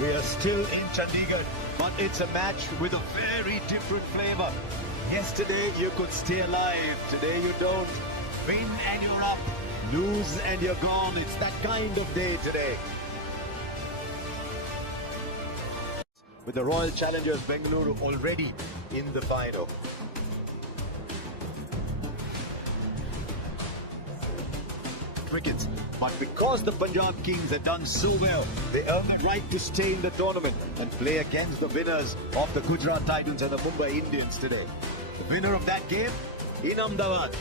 We are still in Chandigarh, but it's a match with a very different flavor. Yesterday you could stay alive, today you don't. Win and you're up, lose and you're gone. It's that kind of day today. With the Royal Challengers Bengaluru already in the final. Crickets, but because the Punjab Kings have done so well, they earn the right to stay in the tournament and play against the winners of the Gujarat Titans and the Mumbai Indians today. The winner of that game in Ahmedabad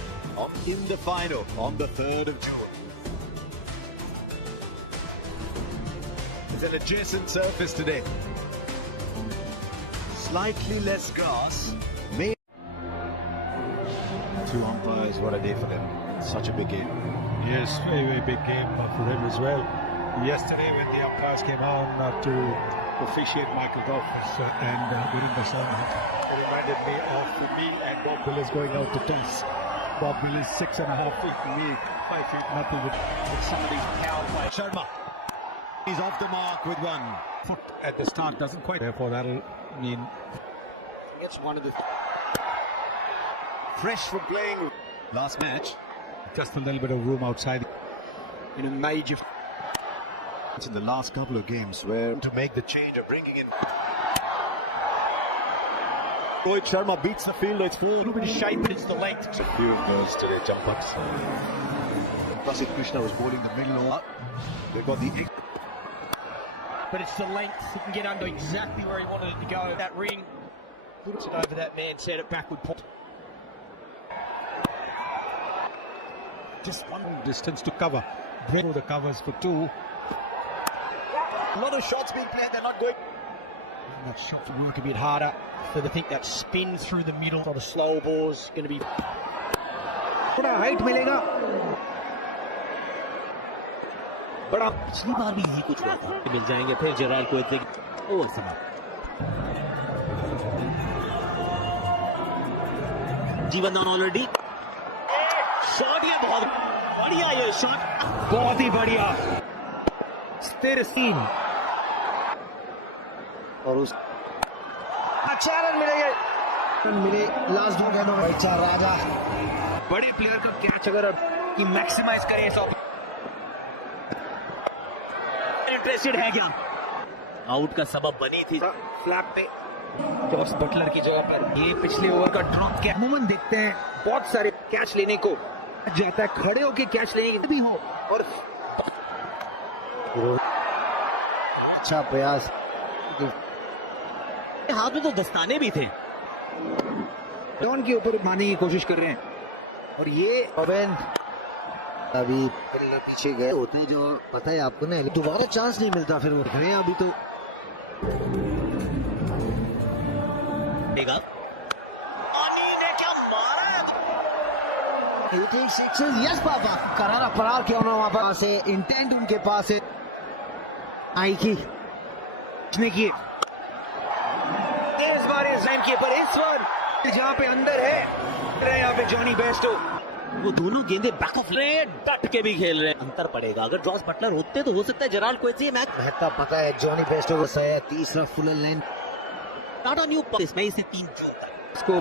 in the final on the 3rd of June. It's an adjacent surface today. Slightly less grass. Two umpires, what a day for them. Such a big game. Yes, very, very big game for them as well. Yesterday when the umpires came on to officiate Michael Goff and Gurinder Sharma, it reminded me of me and Bob Willis going out to toss. Bob Willis 6.5 feet, me 5 feet nothing with some of these power plays. Sharma, he's off the mark with one. Foot at the start doesn't quite, therefore that'll mean Gets one of the fresh from playing last match. Just a little bit of room outside In a major in the last couple of games where to make the change of bringing in Rohit Sharma beats the field. It's full. A little bit of shape, but it's the length. It's a few of those today, jump ups. Prasidh Krishna was bowling the middle up. They've got the but it's the length. He can get under exactly where he wanted it to go. That ring puts it over that man, set it backward. just one distance to cover. Break through the covers for two. A lot of shots being played, they're not going. And that shot will work a bit harder. So they think that spin through the middle on the slow ball is going to be. थोड़ा height मिलेगा. बड़ा पिछली बार भी यही कुछ हुआ था. मिल जाएंगे फिर जेराल को ओवर समाप्त. जीवनदान ऑलरेडी शॉट. ये बहुत बढ़िया, ये शॉट बहुत ही बढ़िया. स्थिर सीन और उस अच्छा रन मिलेंगे. मिले लास्ट दो गेंदों में. अच्छा राजा बड़े प्लेयर का कैच अगर कि मैक्सिमाइज करें तो इंटरेस्टेड है क्या. आउट का सबब बनी थी फ्लैप पे जॉस बटलर की जगह पर. ये पिछले ओवर का ड्रॉप के अमूमन देखते हैं बहुत सारे कैच लेने को जाता है, खड़े होके कैच लेने की भी हो. और अच्छा प्रयास. हाथ में तो दस्ताने भी थे. डॉन के ऊपर मारने की कोशिश कर रहे हैं. और ये अबेन अभी पीछे गए होते जो पता है आपको ना, दोबारा चांस नहीं मिलता. फिर वो गए अभी तो क्या मारा. यस पापा करारा फरार क्यों ना वहां पर से इंटेंट उनके पास है. आई की किए इस बार डिजाइन किए, पर इस बार जहां पे अंदर है यहाँ पे जॉनी बेस्टो. वो दोनों गेंदे बैक ऑफ ले डट के भी खेल रहे हैं. अंतर पड़ेगा. अगर जॉस बटलर होते तो हो सकता है जेराल्ड को ये मैच महत्ता पता है. जॉनी बेस्टो को सही. तीसरा full length not on you. इसमें इसे 3 जून इसको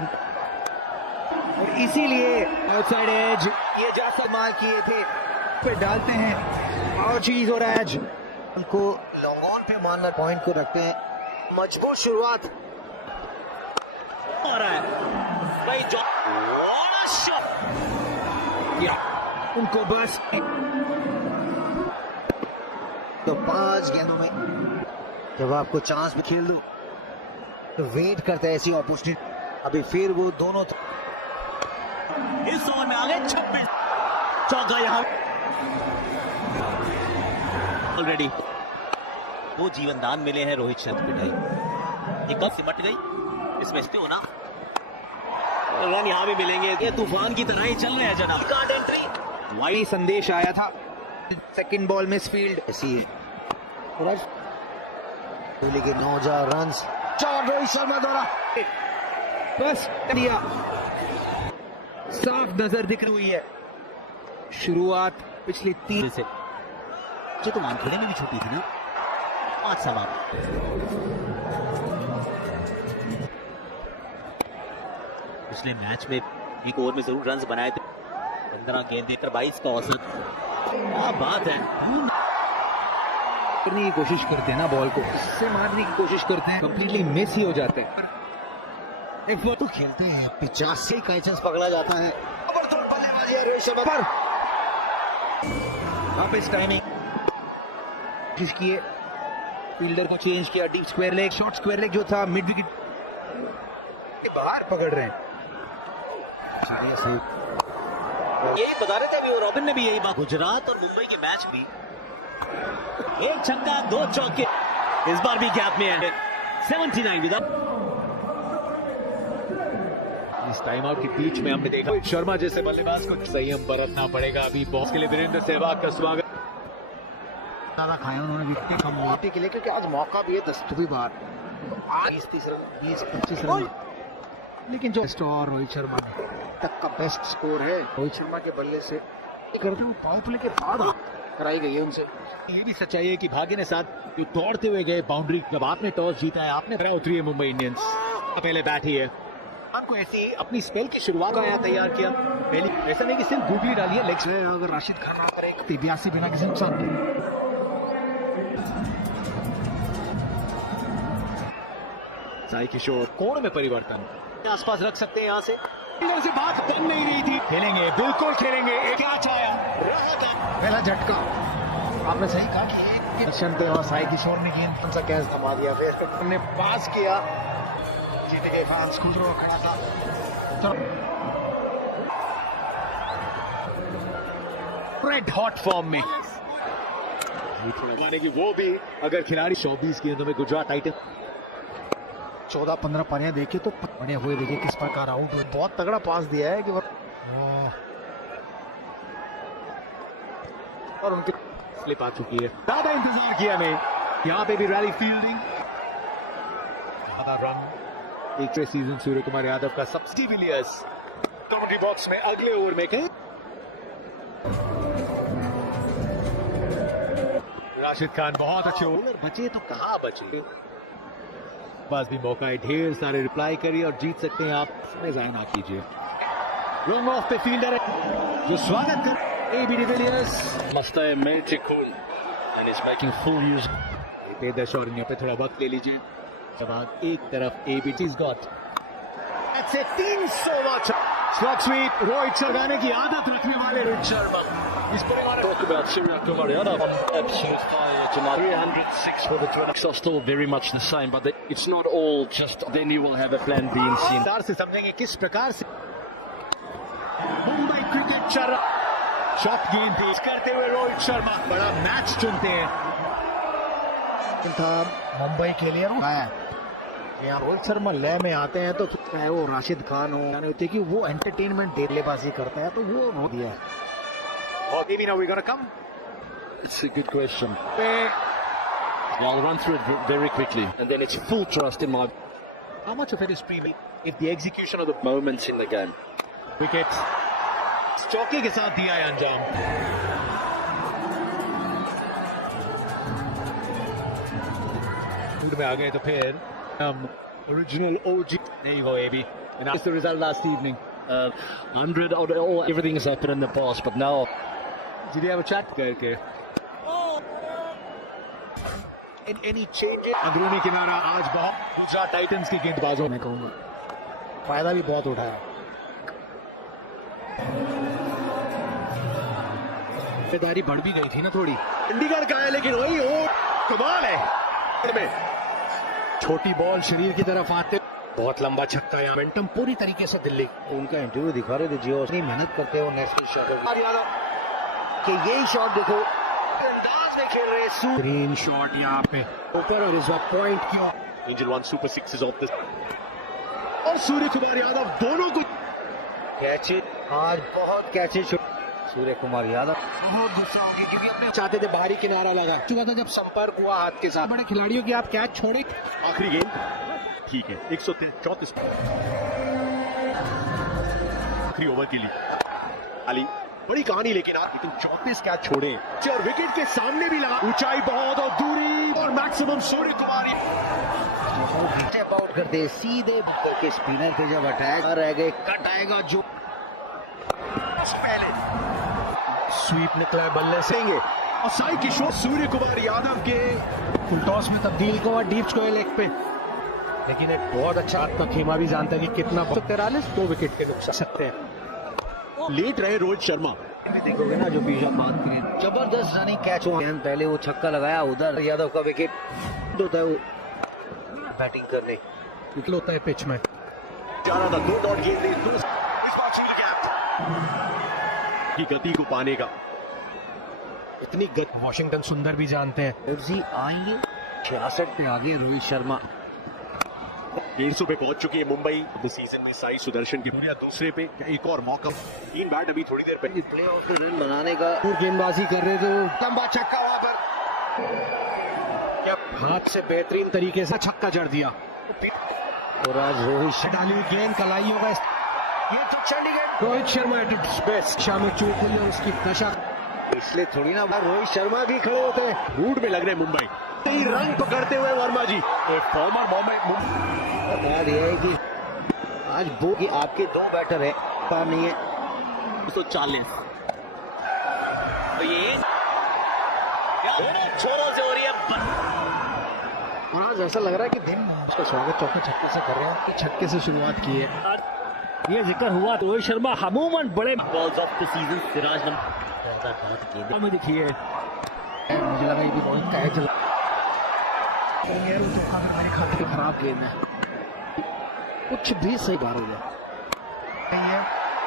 और इसीलिए आउटसाइड एज ये जा इस्तेमाल किए थे पे डालते हैं. और चीज हो रहा है एज उनको लॉन्ग ऑन पे मारना. पॉइंट को रखते हैं. मजबूत शुरुआत हो रहा है भाई. या उनको बस तो 5 गेंदों में जब आपको चांस भी खेल दो तो वेट करते हैं ऐसी अपॉर्चुनिटी. अभी फिर वो दोनों इस ओवर में आ गए 26 चौका. यहां ऑलरेडी 2 जीवनदान मिले हैं रोहित शर्मा पिटाई. ये कब सिमट गई इसमें इसमें होना. रन यहां भी मिलेंगे. ये तूफान की तरह ही चल रहे हैं जनाब. कार्ड एंट्री वाइड संदेश आया था. सेकंड बॉल मिस फील्ड ऐसी है. लेकिन 9 रन 4 रोहित शर्मा द्वारा बस दिया. साफ नजर दिख रही है. शुरुआत पिछले 3 से तो वानखेड़े में भी छोटी थी ना. 5 समाप्त। पिछले मैच में एक ओवर में जरूर रन्स बनाए थे। 15 गेंद देकर 22 का औसत। क्या बात है। करने की कोशिश करते हैं ना, बॉल को इससे मारने की कोशिश करते हैं, कंप्लीटली मिस ही हो जाते हैं। एक वो तो खेलते हैं 85 का चांस पकड़ा जाता है। बल्लेबाजी है रोहित शर्मा पर। वापस टाइमिंग कोशिश किए, फील्डर को चेंज किया, deep square leg, short square leg जो था मिड विकेट के बाहर पकड़ रहे हैं। यही बता रहे थे अभी रॉबिन ने भी यही बात। गुजरात और मुंबई के मैच भी एक छक्का 2 चौके, इस बार भी गैप में है। 79 विदा। इस टाइम आउट के बीच में हमने देखा रोहित शर्मा जैसे बल्लेबाज को संयम बरतना पड़ेगा। अभी बॉस के लिए वीरेंद्र सहवाग का स्वागत। ज्यादा खाया उन्होंने, विकेट कम हुए के लिए, क्योंकि आज मौका भी है 10 भी बार 20-30 रन 20-25 रन, लेकिन जो और रोहित शर्मा तक का बेस्ट स्कोर है रोहित शर्मा के बल्ले से करते हुए पावर प्ले के बाद कराई गई है उनसे। ये भी सच्चाई है कि भाग्य ने साथ जो दौड़ते हुए गए बाउंड्री। जब आपने टॉस जीता है, आपने उतरी है मुंबई इंडियंस, पहले बैट ही है। को ऐसे अपनी स्पेल की शुरुआत का यहाँ तैयार किया। पहली ऐसा नहीं कि सिर्फ गूगली डाली है, लेग अगर राशिद खान ना करे 82 बिना किसी नुकसान के। साई किशोर कोण में परिवर्तन आसपास रख सकते हैं। यहाँ से से बात बन नहीं रही थी। खेलेंगे, बिल्कुल खेलेंगे। कैच आया, पहला झटका। आपने सही कहा कि दर्शन थे और साई किशोर ने गेंद कौन सा कैच थमा दिया, फिर हमने पास किया, जीते गए फैंस खुद रो खड़ा था। रेड हॉट फॉर्म में माने कि वो भी अगर खिलाड़ी 24 गेंदों में गुजरात टाइटन 14-15 पारियां देखे तो बने हुए, देखिए किस प्रकार आउट हुए। बहुत तगड़ा पास दिया है कि और उनके स्लिप आ चुकी है। ज्यादा इंतजार किया मैं, यहाँ पे भी रैली फील्डिंग, ज्यादा रन। एक सीजन सूर्य कुमार यादव का सब्सिडी विलियर्स कमेंट्री बॉक्स में अगले ओवर में कहीं राशिद खान बहुत अच्छे ओवर बचे तो कहाँ बचे। बस भी मौका है, ढेर सारे रिप्लाई करिए और जीत सकते हैं आप। समय जाया ना कीजिए। लॉन्ग ऑफ पे फील्डर है जो स्वागत कर AB de Villiers must stay mentally cool and he's making full use. बेदर्श और यहाँ पे थोड़ा वक्त ले लीजिए। जवाब एक तरफ AB is got 300 slog sweep. Rohit Sharma की आदत रखने वाले रोहित शर्मा इस परिवार Talk about Surya Kumar Yadav, absolute fire tonight. 306 for the 20. Are still very much the same, but it's not all just. Then you will have a plan B and C. से समझेंगे किस प्रकार से मुंबई क्रिकेट शर्मा शॉट गेंद तेज करते हुए रोहित शर्मा बड़ा match चुनते हैं। था मुंबई के लिए यहाँ रोहित शर्मा लय में आते हैं तो चाहे वो राशिद खान हो होते कि वो एंटरटेनमेंट बल्लेबाजी करता है, तो वो हो दिया है। Maybe now we're gonna come. It's a good question. I'll run through it very quickly, and then it's full trust in my How much of it is premium if the execution of the moments in the game. wickets चौके के साथ दिया है अंजाम। में आ गए तो फिर original OG there you go AB and that's the result last evening। 100 everything has happened in the past, but now did you have a chat करके any changes? अंदरूनी किनारा आज बहुत गुजरात टाइटंस के गेंदबाजों मैं कहूँगा फायदा भी बहुत उठाया। जिम्मेदारी बढ़ भी गई थी ना थोड़ी। चंडीगढ़ का है लेकिन वही हो कमाल है। छोटी बॉल शरीर की तरफ आते, बहुत लंबा छक्का, यहाँ मोमेंटम पूरी तरीके से दिल्ली। उनका इंटरव्यू दिखा रहे थे जियो, इतनी मेहनत करते हो नेशनल शॉट कि यही शॉट देखो अंदाज में खेल रहे। ग्रीन शॉट यहाँ पे ऊपर और इस वक्त पॉइंट क्यों। Angel 1 super sixes off this. और सूर्य कुमार यादव दोनों को कैच आज बहुत कैचेज। सूर्य कुमार यादव बहुत गुस्सा होंगे क्योंकि अपने चाहते थे बाहरी किनारा लगा चुका था जब संपर्क हुआ हाथ के साथ। बड़े खिलाड़ियों की आप कैच छोड़े। आखिरी गेंद ठीक है 134 आखिरी ओवर के लिए। अली बड़ी कहानी, लेकिन आप 34 कैच छोड़े और विकेट के सामने भी लगा, ऊंचाई बहुत और दूरी और maximum Surya Kumar step out करते सीधे करके स्पिनर पे जब अटैक रह गए, कट आएगा जो पहले स्वीप निकला है बल्ले सेंगे और साई किशोर सूर्य कुमार यादव के फुल टॉस में तब्दील को डीप स्क्वायर लेग पे, लेकिन एक बहुत अच्छा खेमा भी जानता है कि कितना 43 विकेट के नुकसान सकते हैं। लेट रहे रोहित शर्मा, देखोगे ना जो पीछे बात करें, जबरदस्त रनिंग कैच हुआ, पहले वो छक्का लगाया, उधर यादव का विकेट होता है वो बैटिंग करने होता है पिच में। जा रहा था 2 डॉट गेंद की गति को पाने का, इतनी गति वॉशिंगटन सुंदर भी जानते हैं। आएंगे 66 पे आगे रोहित शर्मा 150 पे पहुंच चुकी है मुंबई द सीजन में। साई सुदर्शन के पूरे दूसरे पे एक और मौका, 3 बैट अभी थोड़ी देर पहले प्ले ऑफ में रन बनाने का गेंदबाजी कर रहे थे, लंबा छक्का वहां पर, हाथ से बेहतरीन तरीके से छक्का जड़ दिया और आज रोहित डाली गेंद कलाई होगा। ये तो Chandigarh Rohit Sharma at its best, शामिल चूक हुई और उसकी दशा, इसलिए थोड़ी ना रोहित शर्मा भी खड़े होते हैं। मूड में लग रहे मुंबई, रंग पकड़ते हुए वर्मा जी, एक फॉर्मर याद यह है कि आज वो कि आपके 2 बैटर है, पार नहीं है 240 और ये दोनों छोरों से हो रही है। और आज ऐसा लग रहा है कि दिन उसका स्वागत चौके छक्के से कर रहे हैं, कि छक्के से शुरुआत की है। ये जिक्र हुआ रोहित शर्मा अमूमन बड़े balls of the season Siraj number में दिखी है, मुझे लगा ये भी बहुत तय चला यार, वो तो मेरे खाते खराब गेंद है, कुछ भी सही बार हो गया,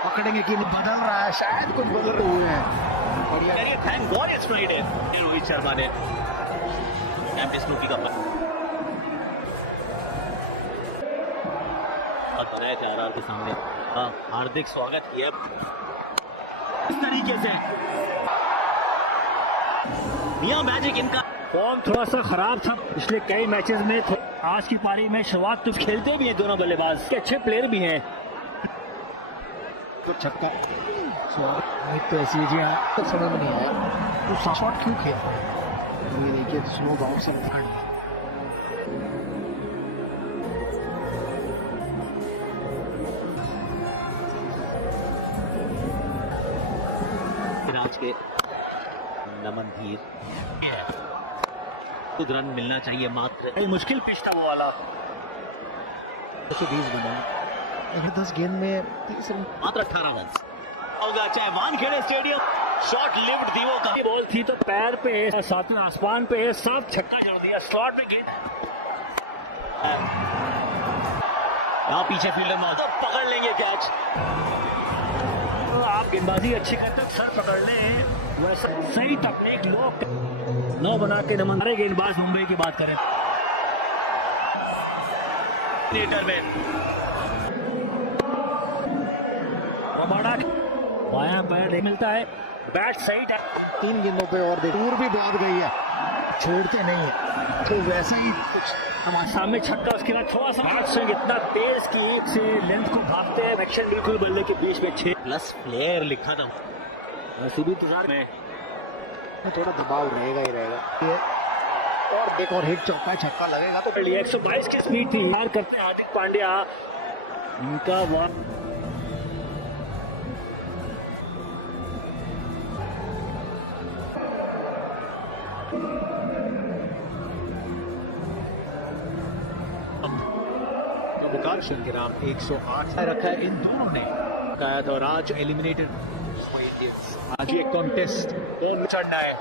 पकड़ेंगे कि बदल रहा है, शायद कुछ बदल रहे हुए हैं। और ये thank God it's Friday, Rohit Sharma ने स्नूकी का बनाया जा रहा के सामने हार्दिक स्वागत किया इस तरीके से। मियां मैजिक इनका फॉर्म थोड़ा सा खराब था पिछले कई मैचेस में, आज की पारी में शुरुआत तो खेलते भी हैं दोनों बल्लेबाज, के अच्छे प्लेयर भी हैं। तो छक्का तो ऐसी जी तो समझ में नहीं आया तो शॉट क्यों खेला, ये देखिए स्लो बाउंस से पकड़ लिया। सिराज के नमन धीर खुद रन मिलना चाहिए मात्र, मुश्किल पिच था वो वाला, 120 बना 10 गेंद में 30 रन, मात्र 18 रन होगा, चाहे वानखेड़े स्टेडियम। शॉट लिफ्ट दीवो का बॉल थी तो पैर पे साथ में आसमान पे साफ छक्का जड़ दिया, स्लॉट में गेंद यहाँ पीछे फील्डर में तो पकड़ लेंगे कैच। तो आप गेंदबाजी अच्छी करते सर पकड़ लें, वैसा सही तकनीक लोग 9 बना के नमन गेंदबाज मुंबई की बात करें। बायां पैर नहीं मिलता है, बैट सही है, 3 गेंदों पे और दे, दूर भी भाग गई है, छोड़ते नहीं है, तो वैसा ही कुछ हमारे सामने छक्का, उसके बाद थोड़ा सा हाथ स्विंग इतना तेज की से लेंथ को भागते हैं, एक्शन बिल्कुल बल्ले के बीच में 6 प्लस फ्लेयर लिखा था सुबह तुषार में थोड़ा दबाव रहेगा ही रहेगा। और एक और हिट चौका छक्का लगेगा तो 122 की स्पीड थी, यार करते हैं हार्दिक पांड्या इनका मुकाबला के नाम 108 रखा है इन दोनों ने, और आज एलिमिनेटेड आज एक कॉन्टेस्ट दोनों चढ़ना है,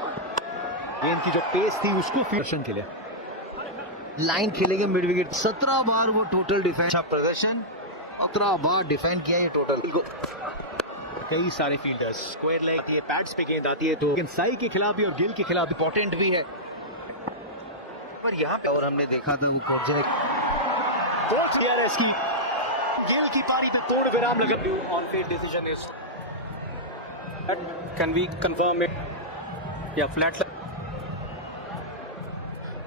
गेंद की जो पेस थी उसको प्रदर्शन के लिए लाइन खेलेंगे मिड विकेट, 17 बार वो टोटल डिफेंस प्रदर्शन, 17 बार डिफेंड किया ये टोटल। कई सारे फील्डर्स स्क्वायर लेग आती है, बैट्स पे गेंद आती है, तो लेकिन साई के खिलाफ भी और गिल के खिलाफ इंपॉर्टेंट भी है, पर यहाँ पे और हमने देखा था वो प्रोजेक्ट की गिल की पारी पे तोड़ विराम लगा। On field decision is can we confirm it या फ्लैट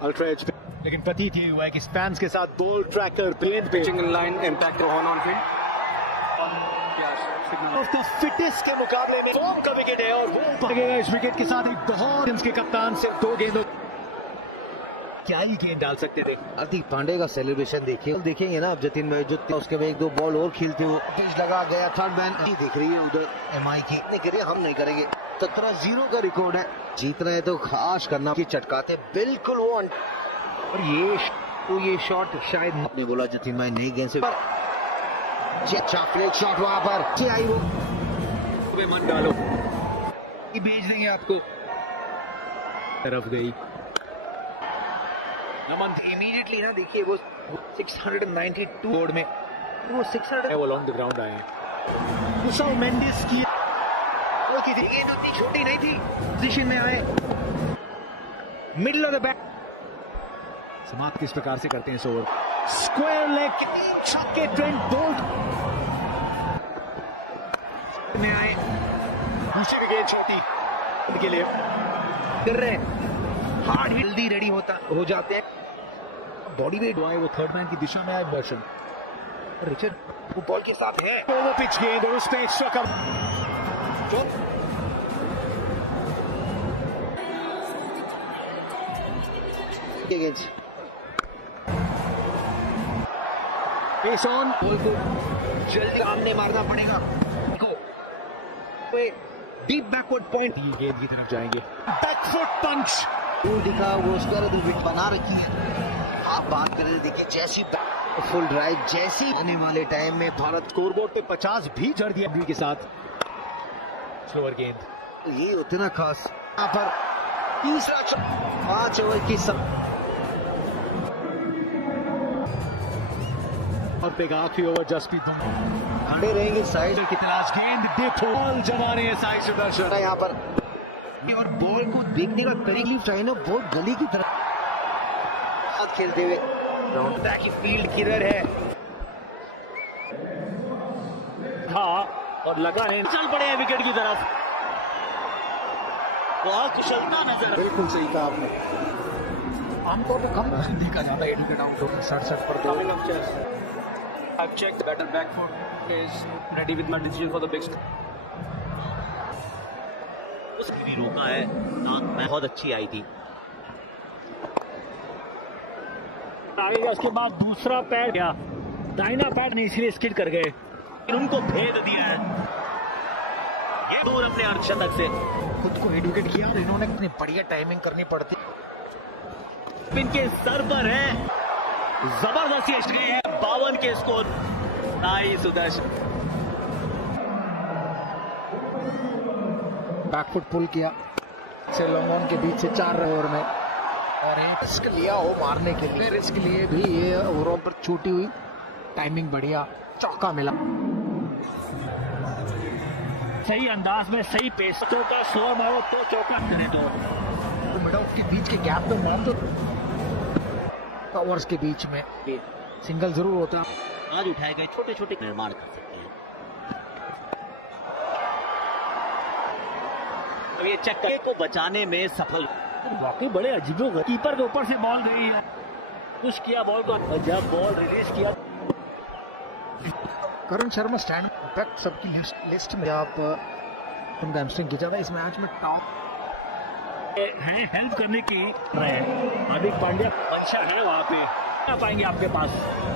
अल्ट्रा एज पे, लेकिन प्रतीत ये हुआ है कि स्पैन्स के साथ बॉल ट्रैकर गेंद पे in line impact on field of the fittest के मुकाबले में फॉर्म का विकेट है और वो लगेगा इस विकेट के साथ एक बहुत के कप्तान से 2 गेंदों क्या ही गेंद डाल सकते थे। हार्दिक पांडे का सेलिब्रेशन देखिए, देखेंगे ना अब जतिन भाई जो उसके बाद 1-2 बॉल और खेलते हो, पिच लगा गया, थर्ड मैन दिख रही है उधर एमआई की, नहीं करिए हम नहीं करेंगे। 17-0 का रिकॉर्ड है, जीतना है तो खास करना की चटकाते बिल्कुल वो और ये शॉट शायद आपने बोला जतिन भाई नई गेंद से अच्छा फ्लेक शॉट वहां पर आई वो मन डालो भेज देंगे आपको तरफ गई नमन इमीडिएटली ना देखिए वो 692 बोर्ड में वो 600 वो लॉन्ग द ग्राउंड आए हैं। मुसाउ मेंडिस की वो की थी गेंद उतनी छोटी नहीं थी, पोजीशन में आए मिडिल ऑफ द बैट। समाप्त किस प्रकार से करते हैं इस ओवर, स्क्वायर लेग के 3 छक्के ट्रेंट बोल्ट में आए, दूसरी भी गेंद छोटी उनके लिए कर रहे हैं, हार्ड जल्दी रेडी हो जाते हैं, बॉडी वेट हुआ है वो थर्ड मैन की दिशा में आए वर्षन रिचर्ड वो बॉल के साथ है ओवर पिच गेंद और उस पे एक्स्ट्रा कर पेस ऑन बॉल को जल्दी सामने मारना पड़ेगा, डीप बैकवर्ड पॉइंट ये गेंद की तरफ जाएंगे, बैकफुट पंच दिखा वो उसका विकेट बना रखी है। आप बात करें देखिए जैसी फुल ड्राइव जैसी आने वाले टाइम में भारत स्कोरबोर्ड पे 50 भी जड़ दिया बी के साथ, स्लोअर गेंद ये उतना खास यहाँ पर तीसरा 5 ओवर की और पे आखिरी ओवर जसप्रीत बुमराह खड़े रहेंगे साइड की तलाश, गेंद देखो बॉल जमा रहे हैं साइड सुदर्शन यहाँ पर और बॉल को देखने का तरीका चाहिए ना, बॉल गली की तरफ हाथ खेलते हुए की फील्ड किरर है हाँ और लगा है चल पड़े हैं विकेट की तरफ, बहुत कुशलता नजर। बिल्कुल सही कहा आपने, आमतौर पर कम देखा जाता है विकेट आउट होकर 67 पर 2। I've checked the batter back foot is ready with my decision for the big stop. उसने भी रोका है, बहुत अच्छी आई थी। आगे उसके बाद दूसरा पैड या दाहिना पैड नहीं इसलिए स्किड कर गए, उनको भेद दिया है ये दूर अपने अर्धशतक से, खुद को हिट विकेट किया और इन्होंने इतनी बढ़िया टाइमिंग करनी पड़ती, इनके सर पर है जबरदस्त यश है 52 के स्कोर। नाइस सुदर्शन, बैकफुट पुल किया से लॉन्ग ऑन के बीच से 4 ओवर में और एक रिस्क लिया वो मारने के लिए, रिस्क लिए भी ये ओवरऑल पर छूटी हुई, टाइमिंग बढ़िया, चौका मिला सही अंदाज में सही पेस का 100 मारो तो चौका करे तो मिड ऑफ के बीच के गैप में मार दो, ओवर्स के बीच में सिंगल जरूर होता। आज उठाए गए छोटे छोटे निर्माण कर सकते हैं। अब ये चक्के को बचाने में सफल, वाकई बड़े अजीब, कीपर के ऊपर से बॉल गई है, पुश किया बॉल को, जब बॉल रिलीज किया करण शर्मा स्टैंड इम्पैक्ट सबकी लिस्ट में आप उनका हैमस्ट्रिंग खींचा था इस मैच में टॉप है, हेल्प करने की हार्दिक पांड्या मंशा है वहाँ पे आ पाएंगे आपके पास,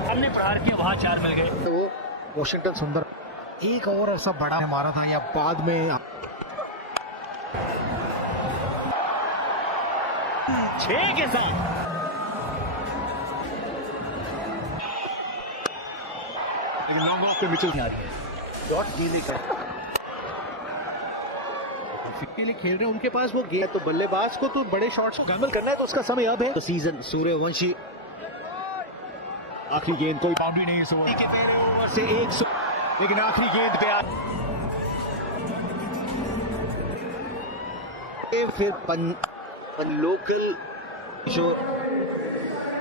हमने प्रहार किया वहाँ 4 मिल गए, तो वो वॉशिंगटन सुंदर एक ओवर ऐसा बड़ा मारा था या बाद में 6 के साथ लॉन्ग ऑफ पे मिचेल आ रही है, शॉट जीने का के लिए खेल रहे हैं, उनके पास वो गेंद, तो बल्लेबाज को तो बड़े शॉट्स को गैम्बल करना है तो उसका समय अब है। तो सीजन सूर्यवंशी आखिरी गेंद, कोई बाउंड्री नहीं है इस ओवर से 100, लेकिन आखिरी गेंद पे फिर लोकल जो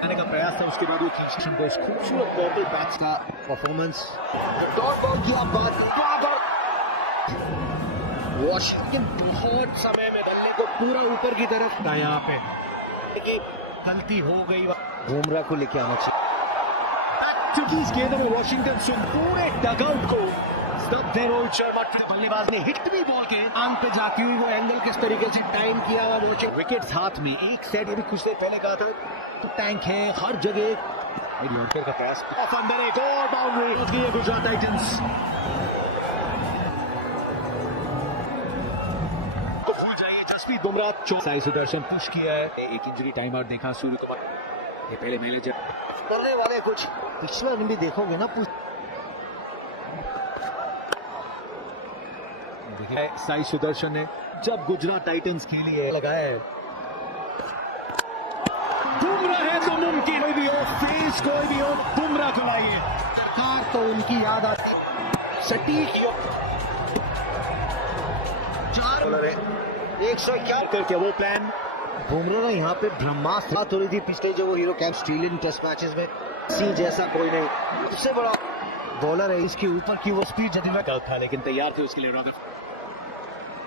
आने का प्रयास था, उसके बाद वो खींचने को इस खूबसूरत बॉल बैट्स का परफॉर्मेंस डॉट बॉल की आप बात वॉशिंगटन बहुत समय में बल्ले को पूरा ऊपर की तरफ था, यहाँ पे कि गलती हो गई, बुमराह को लेके आना चाहिए। क्योंकि इस गेंद में वॉशिंगटन पूरे डगआउट को तब फिर रोहित शर्मा बल्लेबाज ने हिट भी बॉल के आंख पे जाती हुई वो एंगल किस तरीके से टाइम किया हुआ वो विकेट्स हाथ में एक सेट ये भी कुछ देर पहले कहा था तो टैंक है हर जगह यॉर्कर का प्रयास ऑफ अंदर एक और बाउंड्री होती है गुजरात टाइटंस को भूल जाइए जसप्रीत बुमराह साई सुदर्शन पुश किया है एक इंजरी टाइम आउट देखा सूर्य कुमार ये पहले मैनेजर करने वाले कुछ पिछले दिन भी देखोगे ना देखिए साई सुदर्शन ने जब गुजरात टाइटंस के लिए लगाया है बुमराह है तो मुमकिन कोई भी हो फेस कोई भी हो बुमराह को लाइए सरकार तो उनकी याद आती सटीक 4 बॉलर है 151 करके वो प्लान बुमराह ने यहाँ पे ब्रह्मास्त्र बात हो रही थी पिछले जो वो hero camp stealing test matches में सी जैसा कोई नहीं सबसे बड़ा बॉलर है इसके ऊपर की वो स्पीड जब था लेकिन तैयार थे उसके लिए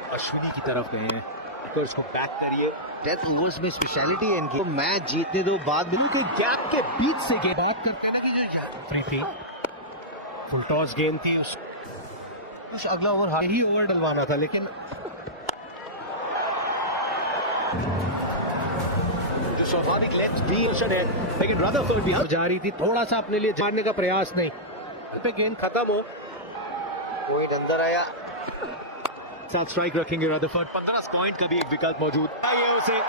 अश्विनी की तरफ गए हैं तो इसको बैक करिए 10 ओवर्स में स्पेशलिटी है इनकी तो मैच जीतने दो बाद में के गैप के बीच से के बात करते हैं ना कि जो फ्री थी फुल टॉस गेंद थी कुछ अगला ओवर ही ओवर डलवाना था लेकिन जो स्वाभाविक लेंथ भी है लेकिन रदरफोर्ड भी जा रही थी थोड़ा सा अपने लिए मारने का प्रयास नहीं पे गेंद खत्म हो कोई अंदर आया साथ स्ट्राइक रखेंगे रदरफोर्ड 15 पॉइंट का भी एक विकल्प मौजूद है उसे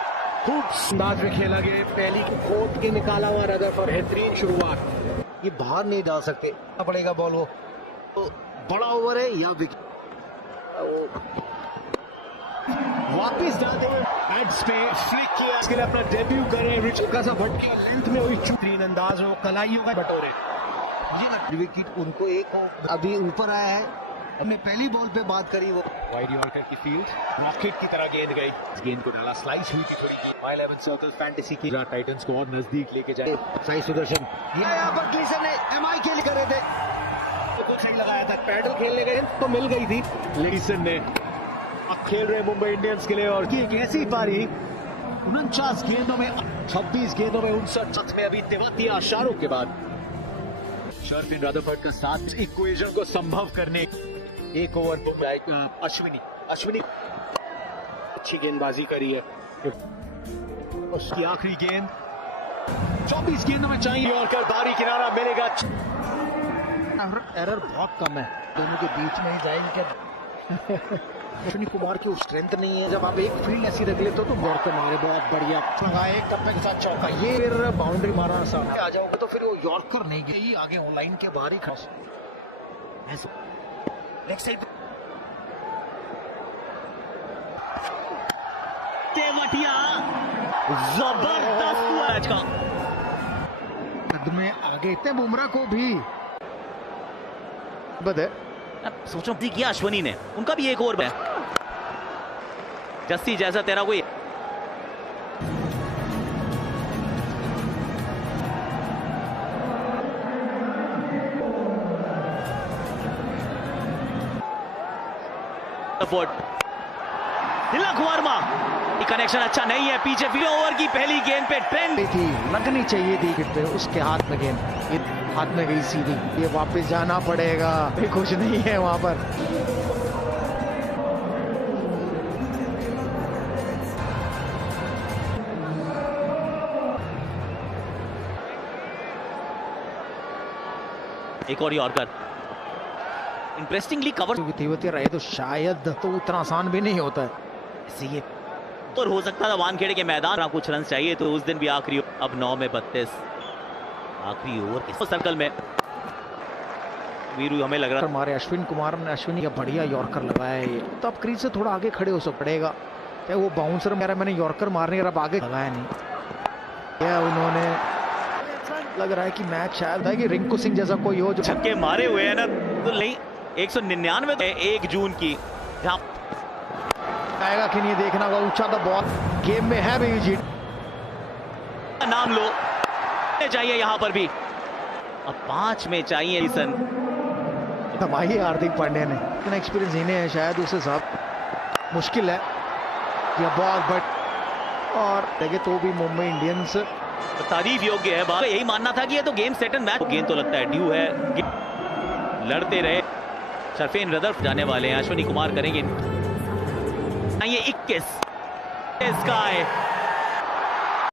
खूब अंदाज में खेला गया पहली को खोद के निकाला हुआ रदरफोर्ड बेहतरीन शुरुआत ये बाहर नहीं डाल सकते पड़ेगा बॉल वो तो बड़ा ओवर है या विकेट वापिस डालते हुए हेड्स पे फ्लिक किया इसके लिए अपना डेब्यू करे रिच का सा भटके लेंथ में हुई तीन अंदाज हो कलाइयों का बटोरे मुझे लगता है विकेट उनको एक अभी ऊपर आया है हमने पहली बॉल पे बात करी वो वाइड यॉर्कर की फील्ड रॉकेट की तरह गेंद गई इस गेंद को डाला स्लाइस हुई थी थोड़ी की 11 सर्कल फैंटेसी की टाइटंस को और नजदीक लेके जाए साई सुदर्शन ये यहाँ पर ग्लीसन ने एमआई के लिए करे थे तो कुछ नहीं लगाया था पैडल खेलने गए तो मिल गई थी ग्लीसन ने अब खेल रहे मुंबई इंडियंस के लिए और एक ऐसी पारी 49 गेंदों में 26 गेंदों में 59 में अभी तेवतिया अशारों के बाद शर्फिन रदरफोर्ड का साथ इक्वेशन को संभव करने एक ओवर अश्विनी अच्छी गेंदबाजी करी है उसकी आखिरी गेंद 24 गेंदों में चाहिए और कर बारी किनारा मिलेगा एरर बहुत कम है दोनों के बीच में ही जाएंगे अश्विनी कुमार की स्ट्रेंथ नहीं है जब आप एक फील्ड ऐसी रख लेते हो तो गौर के मारे बहुत बढ़िया लगाए एक टप्पे के साथ चौका ये फिर बाउंड्री मारा सामने आ जाओगे तो फिर वो यॉर्कर नहीं गई आगे ऑनलाइन के बाहर ही खस लेग साइड तेवतिया जबरदस्त मैच का कदमे आगे इतने बुमराह को भी बदे सोचो किया अश्विनी ने उनका भी एक ओवर है जस्सी जैसा तेरा कोई तिलक वर्मा कनेक्शन अच्छा नहीं है पीछे फिर ओवर की पहली गेंद पे ट्रेंड थी लगनी चाहिए थी विकेट पे उसके हाथ में गेंद ये हाथ में गई सीधी ये वापस जाना पड़ेगा कुछ नहीं है वहां पर एक और यॉर्कर इंटरेस्टिंगली कवर तेवतिया रहे तो शायद तो उतना आसान भी नहीं होता है ये और हो सकता था वानखेड़े के मैदान कुछ रन चाहिए तो उस दिन भी आखिरी अब 9 में 32 आखिरी ओवर के सर्कल में वीरू हमें लग रहा हमारे अश्विन कुमार ने अश्विनी का बढ़िया यॉर्कर लगाया है तो अब क्रीज से थोड़ा आगे खड़े हो सकता पड़ेगा चाहे वो बाउंसर मेरा मैंने यॉर्कर मारने अब आगे लगाया नहीं या उन्होंने लग रहा है कि मैच शायद है कि रिंकू सिंह जैसा कोई हो जो छक्के मारे हुए हैं ना तो नहीं 199 1 जून की जहां आएगा कि नहीं देखना होगा ऊंचा तो बहुत गेम में है भी जीत नाम लो चाहिए यहां पर भी अब 5 में चाहिए ईसन दबाई हार्दिक पांड्या ने इतना एक्सपीरियंस इन्हें है शायद उसे साहब मुश्किल है या बहुत बट और देखे तो भी मुंबई इंडियंस तारीफ योग्य है बात यही मानना था कि ये तो गेम सेट एंड मैच गेंद तो लगता है ड्यू है लड़ते रहे शरफेन रदर्फ जाने वाले हैं, अश्विनी कुमार करेंगे। ये 21 स्काई